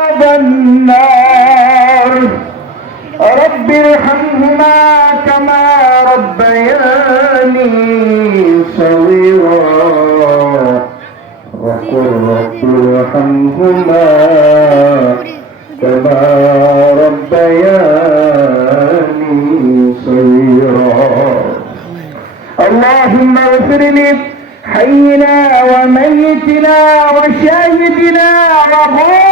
النار. رب ارحمهما كما ربياني صغيرا. وقل رب ارحمهما كما ربياني صغيرا. اللهم اغفر لي حينا وميتنا وشاهدنا وغائبنا.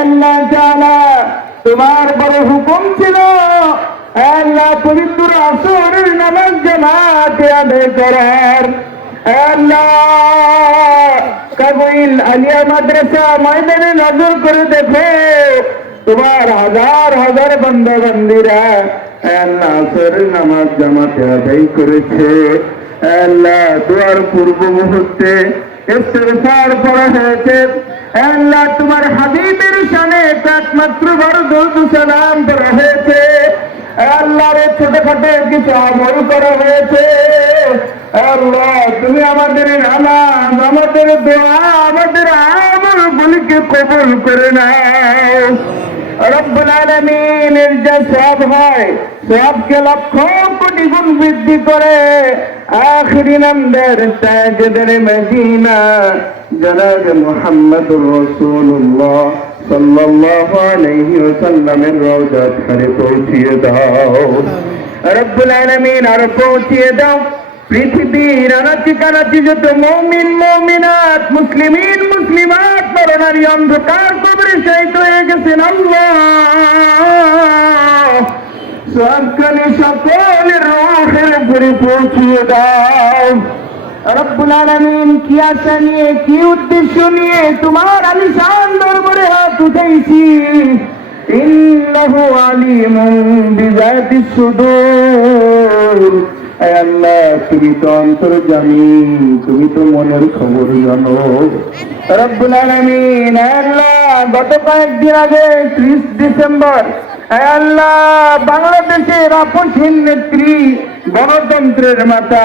আল্লাহ তাআলা, তোমার বড় হুকুম ছিল আল্লাহ, পবিত্র আসরের নামাজ জামাতে আদায় করার। আলিয়া মাদ্রাসা ময়দানে নজর করে দেখো, তোমার হাজার হাজার বন্ধা বন্দিরা আল্লাহ, আসরের নামাজ জামাতে আদায় করেছে। আল্লাহ দুয়ার পূর্ব মুহূর্তে ইস্তফার পড়া হয়েছে। আল্লাহ তোমার হাবিবের শানে একমাত্র বড় দরুদ সালাম হয়েছে। আল্লাহর ছোটখাটো কিছু আমল করা হয়েছে। আল্লাহ, তুমি আমাদের নামাজ, আমাদের দোয়া, আমাদের আমল গুলিকে কবল করে নাও। রব্বুল সব হয় সবকে লক্ষ কোটি গুণ বৃদ্ধি করে আখরি নন্দের তাজদের মদিনা, জনাব মুহাম্মদুর রাসূলুল্লাহ সাল্লাল্লাহু আলাইহি ওয়াসাল্লামের রওজা ধারে পৌঁছিয়ে দাও। রব্বুল আলামিন আর পৌঁছিয়ে দাও। পৃথিবীর আনাচি কানাচি যত মৌমিন, মৌমিনাত, মুসলিমিন, মুসলিমাত, নরনারী অন্ধকার কবরে শহীদ হয়ে গেছেন আল্লাহ। সবখানে সকলের উপরে পৌঁছিয়ে দাও। কি আশা নিয়ে, কি উদ্দেশ্য নিয়ে তোমার আলিশান দরবারে হাত আল্লাহ, তুমি তো অন্তর জানি তুমি তো মনের খবর জানো। রব্বুল আলামিন গত কয়েকদিন আগে ত্রিশ ডিসেম্বর আল্লাহ, বাংলাদেশের আপসহীন নেত্রী গণতন্ত্রের মাতা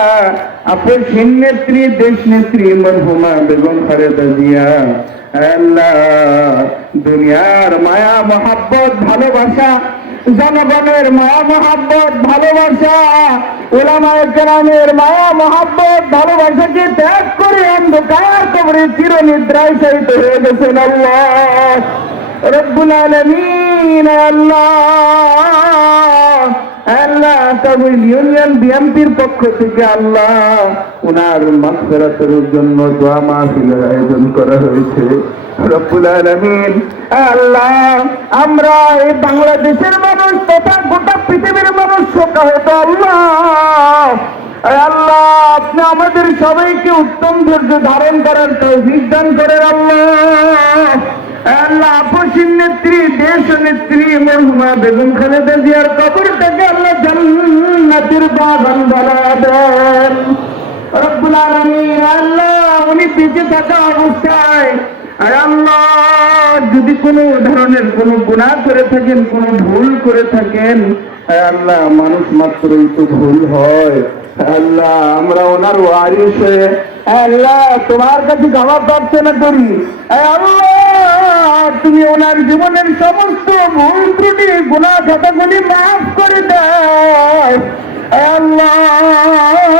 আপসহীন নেত্রী দেশ নেত্রী মরহুমা, বেগম খালেদা জিয়া। আল্লাহ, দুনিয়ার মায়া, মহাব্বত, ভালোবাসা, জনগণের মায়া, মহাব্বত, ভালোবাসা ওলামায় কেরামের মায়া, মহাব্বত, ভালোবাসাকে ত্যাগ করে অন্ধকার কবরে চির নিদ্রায় সহিত হয়ে গেছেন আল্লাহ। রব্বুল আলমিন, আল্লাহ। ইউনিয়ন বিএমপির পক্ষ থেকে আল্লাহ ওনার মাগফিরাতের জন্য দোয়া মাহফিলের আয়োজন করা হয়েছে। আল্লাহ, আমরা এই বাংলাদেশের মানুষ তথা গোটা পৃথিবীর মানুষ আল্লাহ। আল্লাহ, আপনি আমাদের সবাইকে উত্তম ধৈর্য ধারণ করার তৌফিক দান করেন আপসীন নেত্রী, দেশ নেত্রী মরহুমা বেগম খালেদা জিয়ার কবরটাকে আল্লাহ জান্নাতের বাগান বানাবেন রব্বুল আলামিন, আল্লাহ উনি বেঁচে থাকা অবস্থায়, আর আল্লাহ যদি কোনো ধরনের কোনো গুনাহ করে থাকেন, কোনো ভুল করে থাকেন আল্লাহ মানুষ মাত্রই তো ভুল হয়। আল্লাহ, আমরা ওনার ওয়ারিস, আল্লাহ, তোমার কাছে জবাব প্রার্থনা করি। আয় আল্লাহ আর তুমি ওনার জীবনের সমস্ত ভুল ত্রুটি গুণা কথাগুলি মাফ করে দেয়। আল্লাহ!